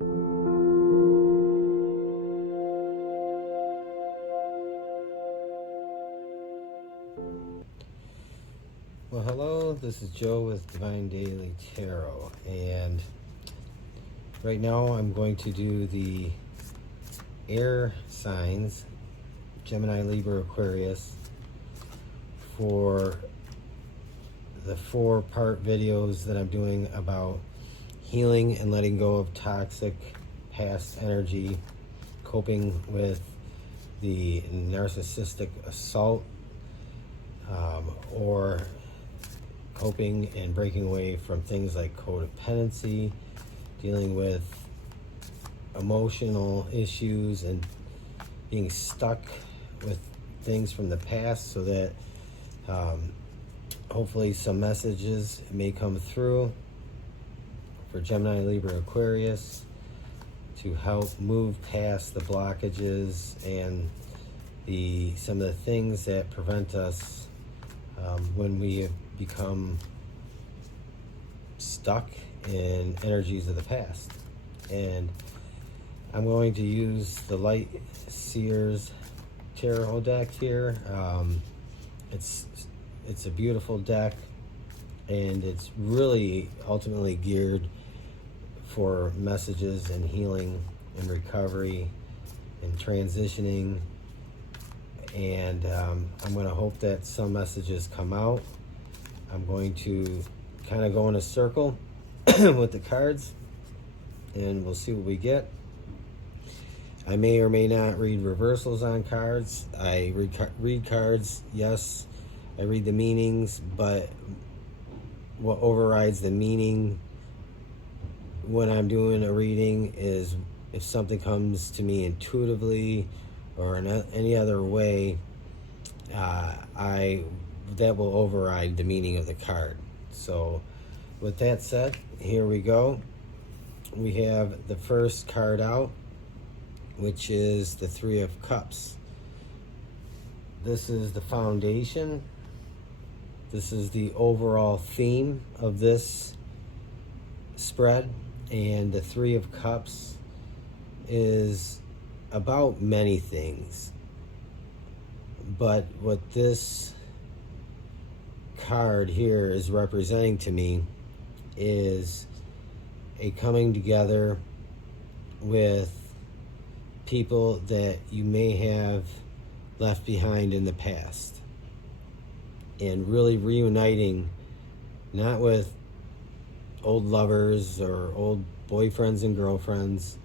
Well, hello, this is Joe with Divine Daily Tarot, and right now I'm going to do the air signs, Gemini, Libra, Aquarius, for the 4-part videos that I'm doing about healing and letting go of toxic past energy, coping with the narcissistic assault, or coping and breaking away from things like codependency, dealing with emotional issues and being stuck with things from the past, so that hopefully some messages may come through for Gemini, Libra, Aquarius to help move past the blockages and some of the things that prevent us when we become stuck in energies of the past. And I'm going to use the Light Seers Tarot deck here. It's a beautiful deck, and it's really ultimately geared for messages and healing and recovery and transitioning. And I'm going to hope that some messages come out. I'm going to kind of go in a circle with the cards, and we'll see what we get. I may or may not read reversals on cards. I read cards, yes. I read the meanings, but what overrides the meaning when I'm doing a reading is if something comes to me intuitively or in any other way, that will override the meaning of the card. So with that said, here we go. We have the first card out, which is the Three of Cups. This is the foundation. This is the overall theme of this spread, and the Three of Cups is about many things. But what this card here is representing to me is a coming together with people that you may have left behind in the past, and really reuniting, not with old lovers or old boyfriends and girlfriends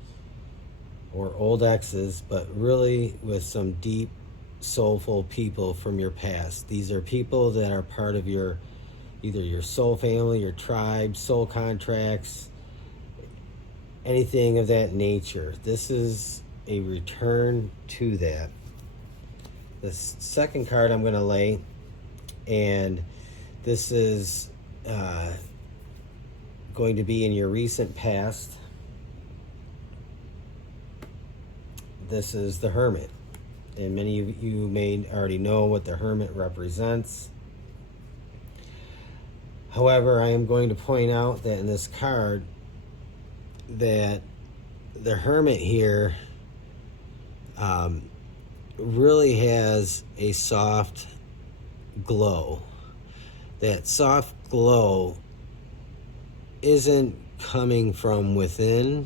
or old exes, but really with some deep, soulful people from your past. These are people that are part of either your soul family, your tribe, soul contracts, anything of that nature. This is a return to that. The second card I'm going to lay, and this is going to be in your recent past. This is the Hermit, and many of you may already know what the Hermit represents. However, I am going to point out that in this card that the Hermit here really has a soft glow. That soft glow isn't coming from within.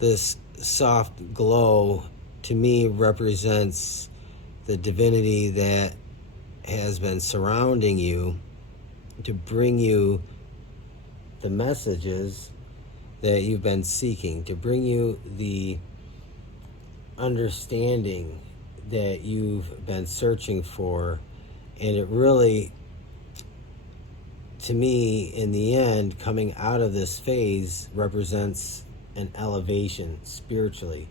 This soft glow to me represents the divinity that has been surrounding you to bring you the messages that you've been seeking, to bring you the understanding that you've been searching for. And it really, to me, in the end, coming out of this phase represents an elevation spiritually,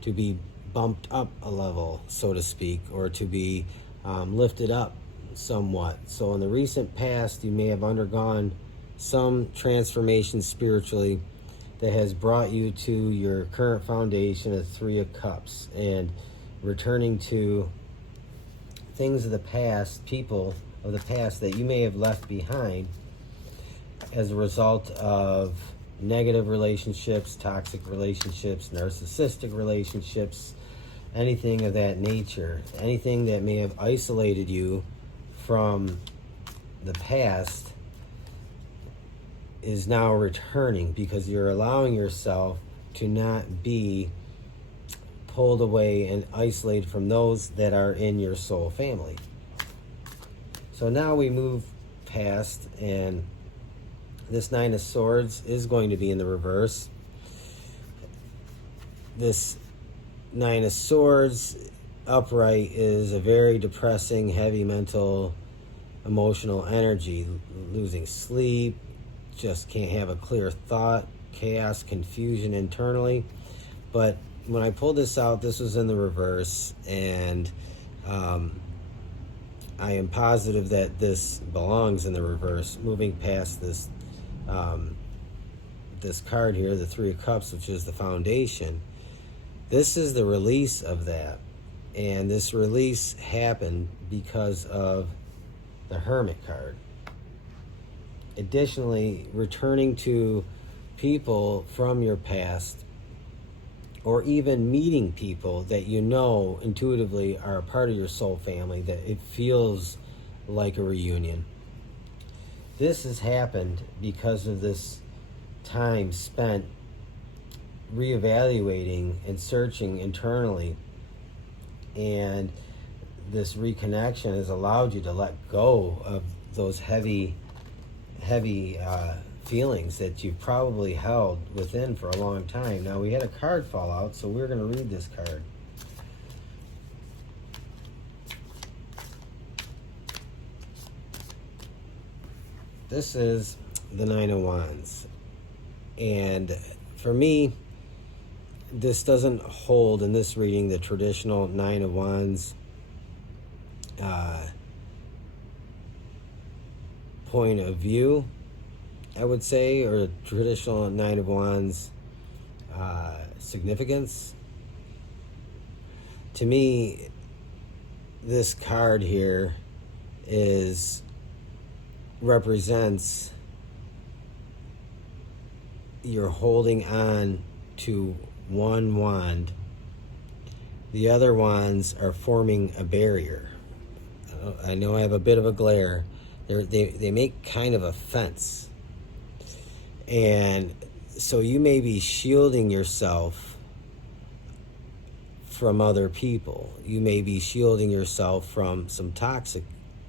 to be bumped up a level, so to speak, or to be lifted up somewhat. So in the recent past, you may have undergone some transformation spiritually that has brought you to your current foundation of Three of Cups, and returning to things of the past, people of the past that you may have left behind as a result of negative relationships, toxic relationships, narcissistic relationships, anything of that nature, anything that may have isolated you from the past is now returning, because you're allowing yourself to not be pulled away and isolated from those that are in your soul family. So now we move past, and this Nine of Swords is going to be in the reverse. This Nine of Swords upright is a very depressing, heavy mental, emotional energy. Losing sleep, just can't have a clear thought, chaos, confusion internally. But when I pulled this out, this was in the reverse, and I am positive that this belongs in the reverse. Moving past this this card here, the Three of Cups, which is the foundation, this is the release of that. And this release happened because of the Hermit card. Additionally, returning to people from your past, or even meeting people that you know intuitively are a part of your soul family, that it feels like a reunion. This has happened because of this time spent reevaluating and searching internally, and this reconnection has allowed you to let go of those heavy feelings that you've probably held within for a long time. Now, we had a card fall out, so we're going to read this card. This is the Nine of Wands, and for me, this doesn't hold in this reading the traditional Nine of Wands point of view, I would say, or the traditional Nine of Wands significance. To me, this card here represents you're holding on to one wand. The other wands are forming a barrier. I know I have a bit of a glare. They make kind of a fence. And so you may be shielding yourself from other people. You may be shielding yourself from some toxic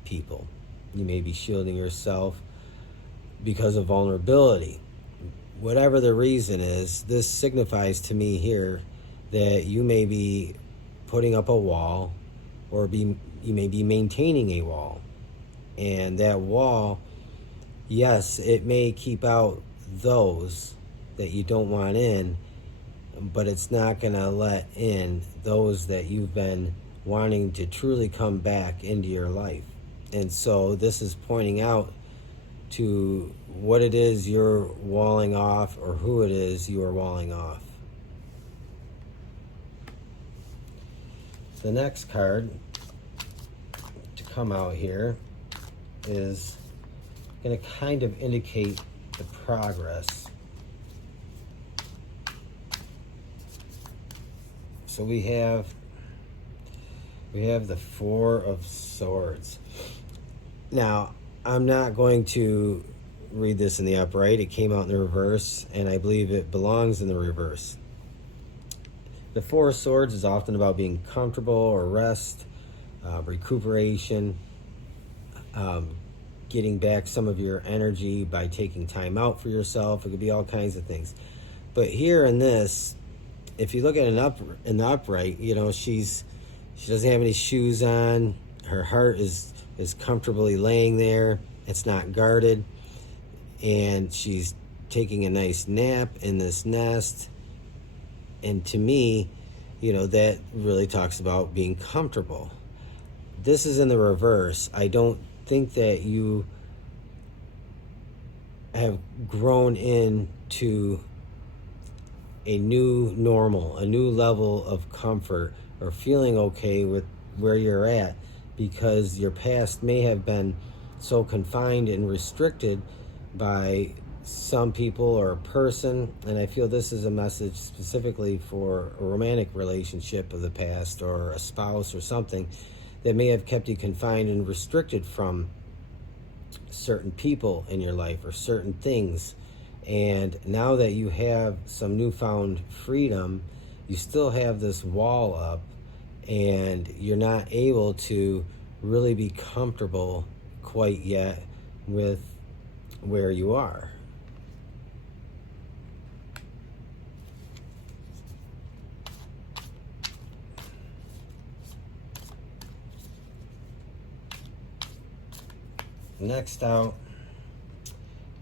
people. You may be shielding yourself because of vulnerability. Whatever the reason is, this signifies to me here that you may be putting up a wall, or you may be maintaining a wall. And that wall, yes, it may keep out those that you don't want in, but it's not going to let in those that you've been wanting to truly come back into your life. And so this is pointing out to what it is you're walling off, or who it is you are walling off. The next card to come out here is going to kind of indicate the progress. So we have the Four of Swords. Now, I'm not going to read this in the upright. It came out in the reverse, and I believe it belongs in the reverse. The Four of Swords is often about being comfortable or rest, recuperation, getting back some of your energy by taking time out for yourself. It could be all kinds of things. But here in this, if you look at an upright, you know, she doesn't have any shoes on. Her heart is comfortably laying there. It's not guarded. And she's taking a nice nap in this nest. And to me, you know, that really talks about being comfortable. This is in the reverse. I don't think that you have grown into a new normal, a new level of comfort, or feeling okay with where you're at, because your past may have been so confined and restricted by some people or a person, and I feel this is a message specifically for a romantic relationship of the past or a spouse or something that may have kept you confined and restricted from certain people in your life or certain things. And now that you have some newfound freedom, you still have this wall up and you're not able to really be comfortable quite yet with where you are. Next out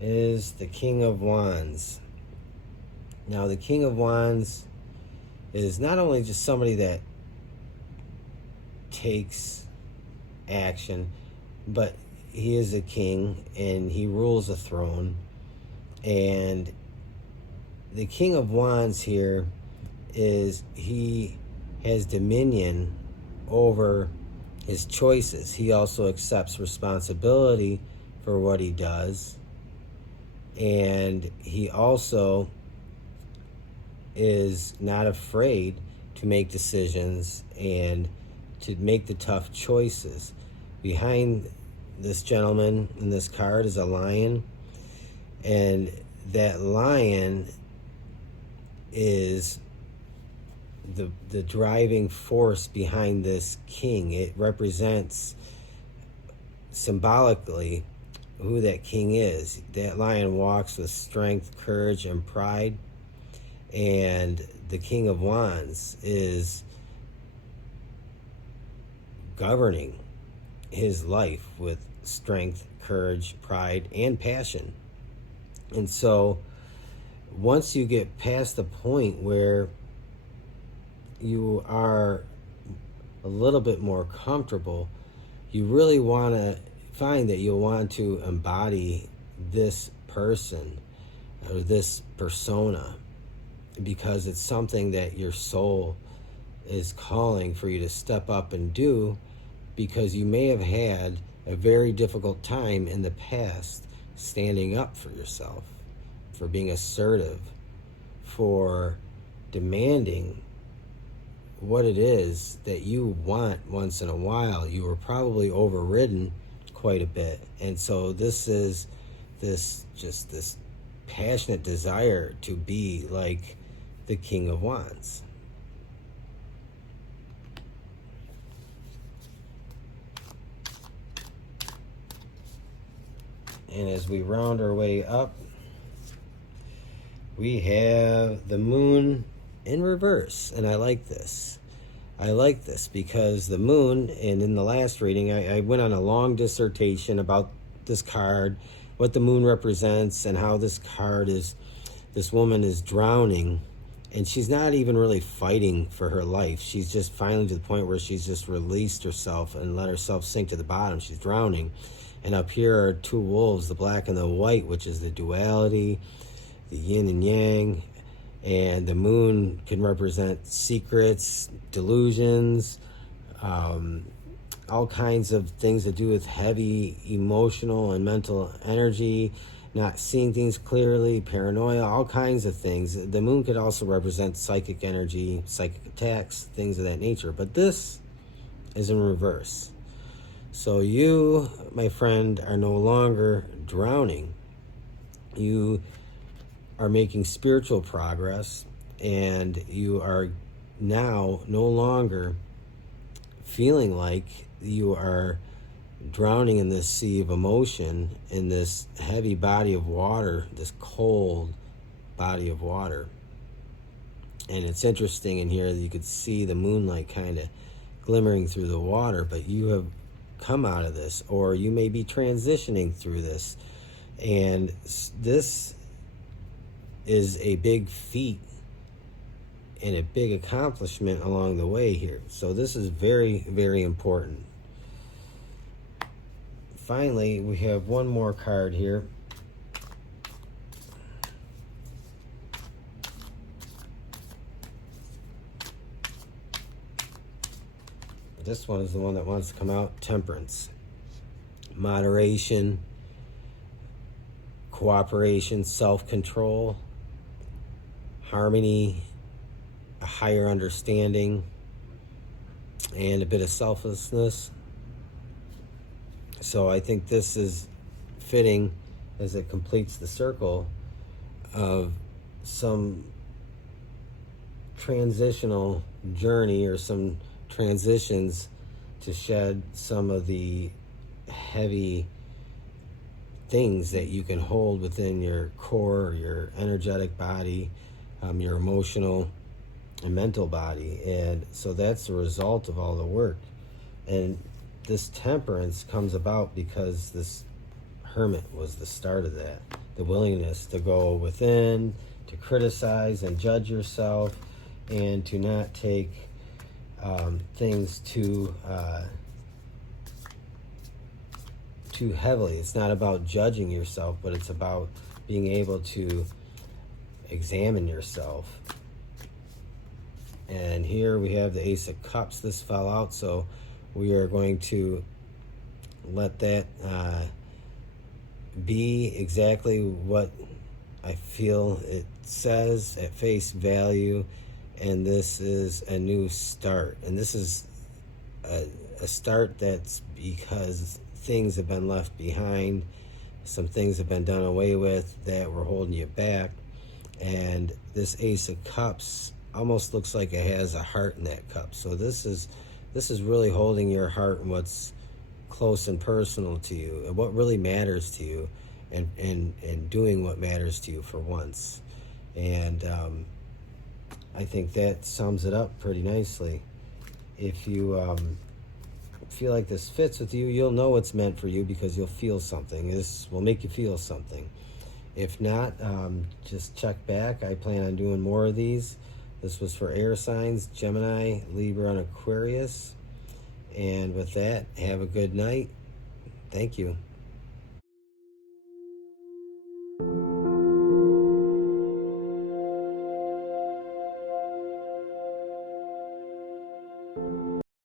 is the King of Wands. Now, the King of Wands is not only just somebody that takes action, but he is a king and he rules a throne. And the King of Wands here is he has dominion over his choices. He also accepts responsibility for what he does. And he also is not afraid to make decisions and to make the tough choices. Behind this gentleman in this card is a lion, and that lion is the driving force behind this king. It represents symbolically who that king is. That lion walks with strength, courage, and pride. And the King of Wands is governing his life with strength, courage, pride, and passion. And so once you get past the point where you are a little bit more comfortable, you really want to find that you'll want to embody this person or this persona, because it's something that your soul is calling for you to step up and do, because you may have had a very difficult time in the past standing up for yourself, for being assertive, for demanding what it is that you want once in a while. You were probably overridden quite a bit. And so this is this passionate desire to be like the King of Wands. And as we round our way up, we have the Moon in reverse. And I like this. I like this because the Moon, and in the last reading, I went on a long dissertation about this card, what the Moon represents, and how this card is, this woman is drowning, and she's not even really fighting for her life. She's just finally to the point where she's just released herself and let herself sink to the bottom. She's drowning. And up here are two wolves, the black and the white, which is the duality, the yin and yang. And the Moon can represent secrets, delusions, all kinds of things to do with heavy emotional and mental energy, not seeing things clearly, paranoia, all kinds of things. The Moon could also represent psychic energy, psychic attacks, things of that nature. But this is in reverse. So you, my friend, are no longer drowning. You are making spiritual progress, and you are now no longer feeling like you are drowning in this sea of emotion, in this heavy body of water, this cold body of water. And it's interesting in here that you could see the moonlight kind of glimmering through the water, but you have come out of this, or you may be transitioning through this. And this is a big feat and a big accomplishment along the way here. So this is very, very important. Finally, we have one more card here. This one is the one that wants to come out, Temperance. Moderation, cooperation, self-control, harmony, a higher understanding, and a bit of selflessness. So I think this is fitting as it completes the circle of some transitional journey or some transitions to shed some of the heavy things that you can hold within your core or your energetic body, your emotional and mental body. And so that's the result of all the work. And this temperance comes about because this hermit was the start of that. The willingness to go within, to criticize and judge yourself, and to not take things too heavily. It's not about judging yourself, but it's about being able to examine yourself. And here we have the Ace of Cups. This fell out, so we are going to let that be exactly what I feel it says at face value. And this is a new start. And this is a start that's because things have been left behind. Some things have been done away with that were holding you back. And this Ace of Cups almost looks like it has a heart in that cup. So this is really holding your heart and what's close and personal to you and what really matters to you, and doing what matters to you for once. And I think that sums it up pretty nicely. If you feel like this fits with you, you'll know it's meant for you because you'll feel something. This will make you feel something. If not, just check back. I plan on doing more of these. This was for air signs, Gemini, Libra, and Aquarius. And with that, have a good night. Thank you.